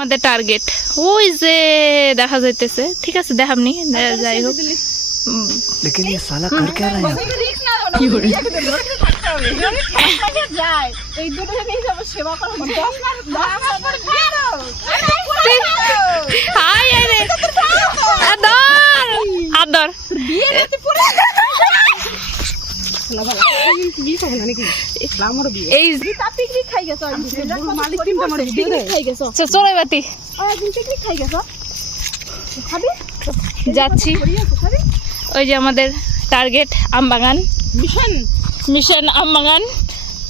আমাদের টার্গেট ওই যে দেখা যাইতেছে, ঠিক আছে দেখামনি, যাই হোক। लेकिन ये साला कर क्या रहा है? কি করে আদর চলে বাতি যাচ্ছি। ওই যে আমাদের টার্গেট আমবাগান, মিশন আমবাগান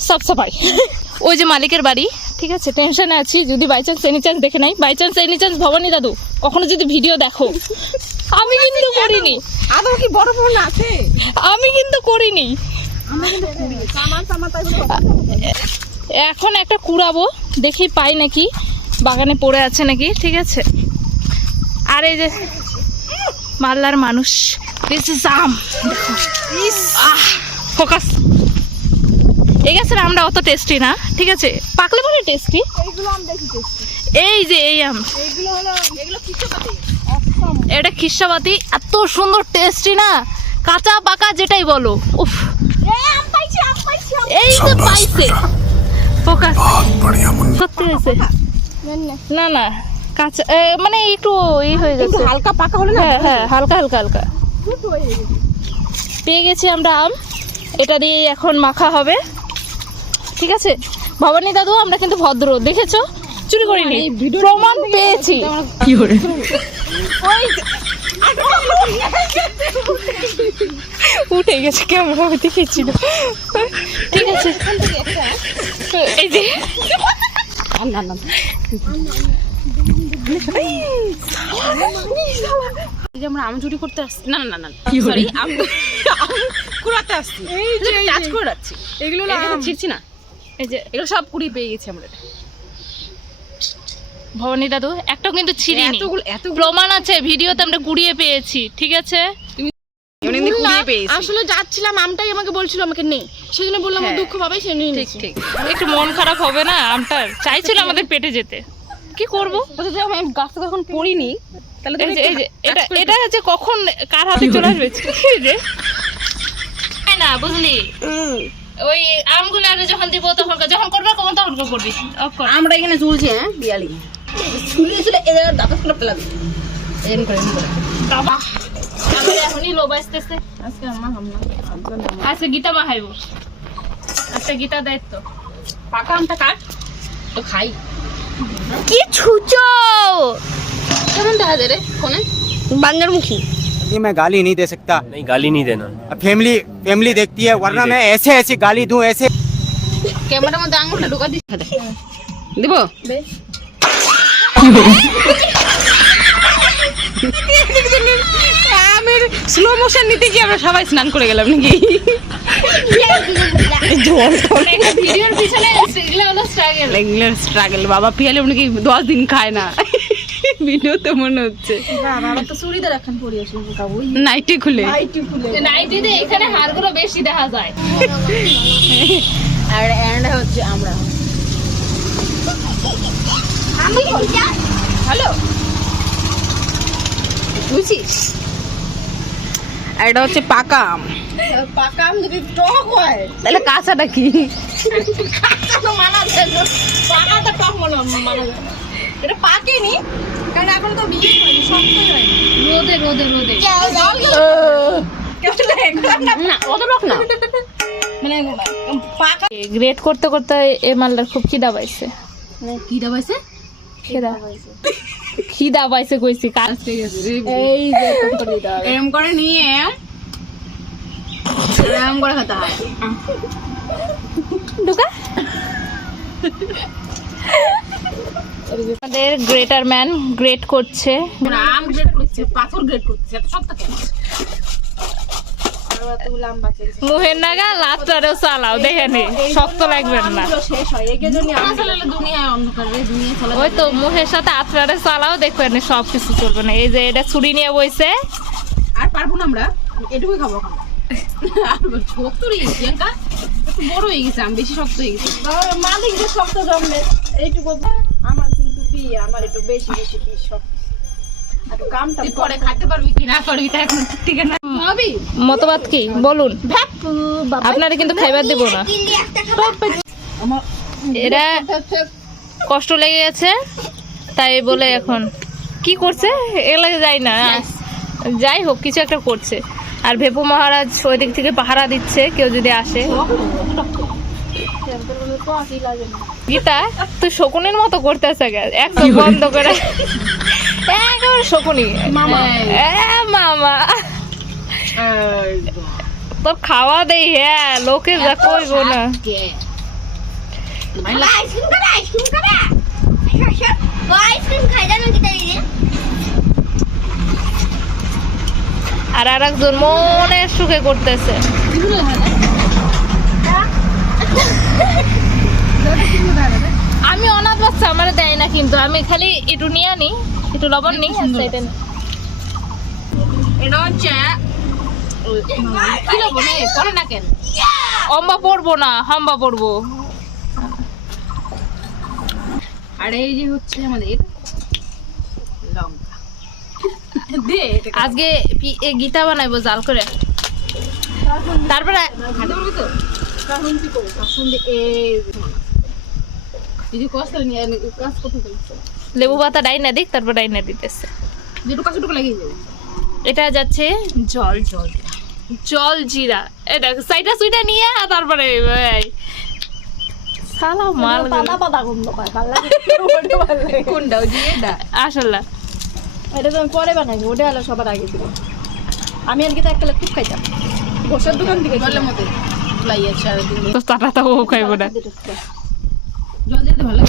সব সাফাই। ওই যে মালিকের বাড়ি, ঠিক আছে। টেনশনে আছি যদি বাই চান্স এনি চান্স দেখে নাই, by chance any chance Bhabani দাদু কখনো যদি ভিডিও দেখো, আমি কিন্তু করিনি। আদৌ কি বড় ফোন আছে? আমি কিন্তু করিনি। এখন একটা কুড়াবো, দেখি পাই নাকি, বাগানে পড়ে আছে নাকি, ঠিক আছে। আর এই যে মাল্লার মানুষ, দিস ইজ আম, ফোকাস। এই গাছের আমটা অত টেস্টি না, ঠিক আছে, পাকলে পরে টেস্টি। এই যে এই আম, এটা খিসাবাতি, এত সুন্দর টেস্টি না, কাঁচা পাকা যেটাই বলো। উফ, এই তো পাইছে ফোকাস, সত্যি হয়েছে। না না কাঁচা, মানে একটু এই হয়ে গেছে, হালকা পাকা হলো না। হ্যাঁ হালকা হালকা হালকা পেয়ে গেছি আমরা আম। এটা দিয়ে এখন মাখা হবে, ঠিক আছে। ভবানী দাদু আমরা কিন্তু ভদ্র, দেখেছো, চুরি করিনি, প্রমাণ পেয়েছি। কি করে উঠে গেছে, কেমন ভাবে দেখেছিল, ঠিক আছে। এই যে আমরা আম চুরি করতে আসছি, না না না সরি, আম কুড়াতে আসছি, টাচ করে রাখছি, এগুলো ছিড়ছি না। এই যে এগুলো সব কুড়িয়ে পেয়ে গেছি আমরা। ভবানী দাদু একটাও কিন্তু ছিঁড়িনি, এত প্রমাণ আছে, ভিডিওতে আমরা কুড়িয়ে পেয়েছি, ঠিক আছে। আসলে যাচ্ছিলাম, আমটাই আমাকে বলছিল আমাকে নেই, সেই জন্য বললাম দুঃখ পাবে, সেই জন্য ঠিক ঠিক। একটু মন খারাপ হবে না, আমটার চাইছিল আমাদের পেটে যেতে, কি করবো। আমি গাছ থেকে এখন পড়িনি, তাহলে এটা এটা যে কখন কার হাতে চলে আসবে না, বুঝলি। ওই আমগুলো যখন দিব তখন যখন করবে তখন করবি। আমরা এখানে চলছে, হ্যাঁ বিয়ালি চুলে চুলে এই জায়গায় দাঁত করে ফেলাবে, এরকম করে বাবা এখনই লোভ আসতেছে। আজকে আমার আচ্ছা গীতা মাহাইব, আচ্ছা গীতা দায়িত্ব। পাকা আমটা কাট তো খাই। কি ছুচো কেমন দেখা যায় রে ফোনে, বাংলামুখী। ये मैं गाली नहीं दे सकता। नहीं गाली नहीं देना। फैमिली फैमिली देखती है, वरना मैं ऐसे ऐसी गाली दूं ऐसे। ক্যামেরার মধ্যে আঙুলটা ঢোকা দিস, দিব আমের স্লো মোশন নিতে গিয়ে আমরা সবাই স্নান করে গেলাম নাকি। ভিডিওর পিছনে এগুলো হলো স্ট্রাগল, রেগুলার স্ট্রাগল। বাবা পিয়ালে নাকি 10 দিন খায় না, ভিডিওতে মনে হচ্ছে। বাবা তো চুড়িদার এখন পরে আসি, নাইটি খুলে, নাইটিতে এখানে হাড়গুলো বেশি দেখা যায়। আর এন্ড হচ্ছে আমরা আমি হ্যালো বুঝছিস। আর এটা হচ্ছে পাকা আম, পাকা আম যদি টক হয় তাহলে কাঁচাটা কি? কাঁচা তো মানা যায় না, পাকা তো টক মানা যায়। এটা পাকেনি কারণ এখন তো বিয়ে হয়নি, শক্তই হয়নি। রোদে রোদে রোদে না অত রক না, মানে পাকা গ্রেট করতে করতে এ মালটার খুব খিদা পাইছে। কি দাবাইছে? খিদা পাইছে কইছি কাজ থেকে। এই যে এরম করে নিয়ে এরম করে খেতে হয়। ঢুকা আমাদের গ্রেটার ম্যান গ্রেট করছে। আম গ্রেড করছে, পাথর গ্রেড করছে, এত সব থাকে। মুহের নাগা লাস্টারেও চালাও, দেখেন শক্ত লাগবেন না। শেষ হয় একে জন্য দুনিয়ায় অন্ধকার রে, দুনিয়ায় চলে। ওই তো মুহের সাথে আত্রারে চালাও, দেখবেন সবকিছু চলবে না। এই যে এটা ছুরি নিয়ে বইছে, আর পারবো না আমরা, এটুকুই খাবো এখন। আর শক্ত রে প্রিয়াঙ্কা, একটু বড় হয়ে গেছে, আম বেশি শক্ত হয়ে গেছে। মালিক যে শক্ত জমলে এইটুকু আমার কিন্তু আমার একটু বেশি বেশি দিস সব একটু কামটা তুই পরে খাইতে পারবি কি না পারবি তা এখন ঠিক না ভাবি মতবাদ কি বলুন, আপনারা কিন্তু খাইবার দেব না। এরা কষ্ট লেগে গেছে তাই বলে এখন কি করছে এগুলা যায় না, যাই হোক কিছু একটা করছে। আর ভেপু মহারাজ ওই দিক থেকে পাহারা দিচ্ছে কেউ যদি আসে। গীতা তুই শকুনের মতো করতেছে একদম বন্ধ করে, একেবারে শকুনি মামা। তোর খাওয়া দেই, হ্যাঁ লোকে যা করবো না। আর একজন মনের সুখে করতেছে। আমি অনাথ বাচ্চা, আমার দেয় না কিন্তু আমি খালি একটু নিয়ে আনি, একটু লবণ নিই। এটা হচ্ছে কি লবণ পরে না কেন অম্বা পড়বো না, হাম্বা পড়বো। আর এই যে হচ্ছে আমাদের লঙ্কা দে আজকে গীতা বানাইবো জাল করে, তারপরে খাতে পারবি তো শুনলে যদি কষ্ট নিয়ে কাজ করতে চলছে লেবু পাতা ডাইনা দিক, তারপর ডাইনা দিতেছে। যেটুকু কাজটুকু লাগিয়ে যাবে। এটা যাচ্ছে জল জল জল জিরা, এটা সাইটা সুইটা নিয়ে তারপরে সালা মাল পাতা পাতা গন্ধ পায়, ভালো লাগে ওটা ভালো লাগে। কোনটা ওই যে এটা আসলে এটা তো আমি পরে বানাইবো, ওটা হলো সবার আগে ছিল। আমি আর কি একটা খুব খাইতাম বসার দোকান থেকে বললে মতে লাইয়াছে আর দিন তো তারা তো ও খাইবো না। জল দিতে ভালো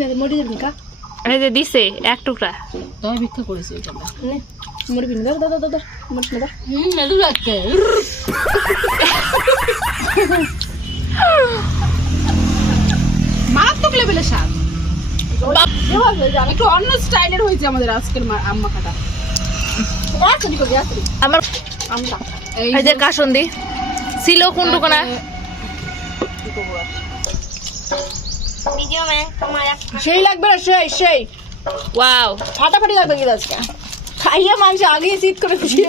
লাগে মুড়ি দিবি কা এই যে দিছে এক টুকরা, তবে ভিক্ষা করেছি ওইটা মুড়ি দিবি দাদা দাদা দাদা মুড়ি দাদা মেদু লাগছে মারাত্মক লেভেলের স্বাদ। একটু অন্য স্টাইলের হয়েছে আমাদের আজকের আম্মা খাটা। আমার এই যে কাসুন্দি ছিল কোন দোকানে সেই লাগবে না, সেই সেই ওয়াও ফাটাফাটি লাগবে কি আজকে খাইয়া মানুষ আগে শীত করে শুয়ে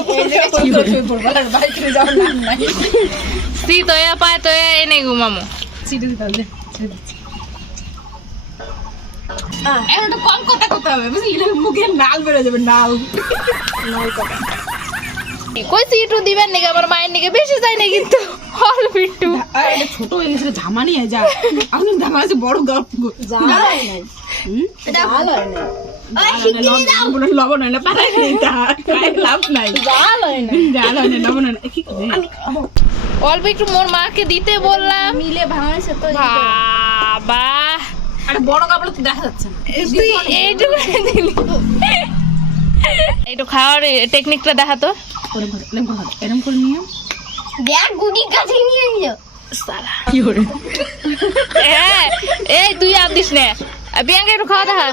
সি তোয়া পায় তোয়া এনে ঘুমামো। সিটে দিতে হবে এখন একটু কম কথা করতে হবে বুঝলি, মুখে নাল বেরো যাবে নাল। কই সিটু দিবেন নাকি আমার মায়ের নাকি বেশি যায় না কিন্তু অল্প একটু। ছোট হয়ে গেছে ধামা নিয়ে যা, আপনি ধামা আছে বড় গল্প লবণ হয় না পাঠাই লাভ নাই, জাল হয় না লবণ হয় না কি করে অল্প একটু মোর মাকে দিতে বললাম, মিলে ভাঙাইছে তো বাবা আরে বড় কাপড় তো দেখা যাচ্ছে না। তুই এইটুকু দিলি, একটু খাওয়ার টেকনিকটা দেখাতো। এরকম করে নিয়ে দেখ গুটি কাছে নিয়ে নিও সালা কি করে হ্যাঁ এই তুই আর দিস না, বিয়াঙ্কা একটু খাওয়া দেখা।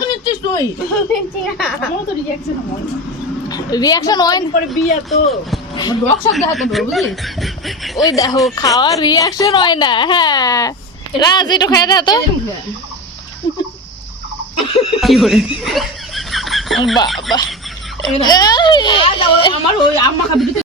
রিয়াকশন হয় পরে বিয়া তো ডক সব দেখাতে হবে বুঝলি। ওই দেখো খাওয়ার রিয়াকশন হয় না। হ্যাঁ রাজ একটু খাই দেখা তো। কি করে বাবা আমার ওই আম্মা খাবি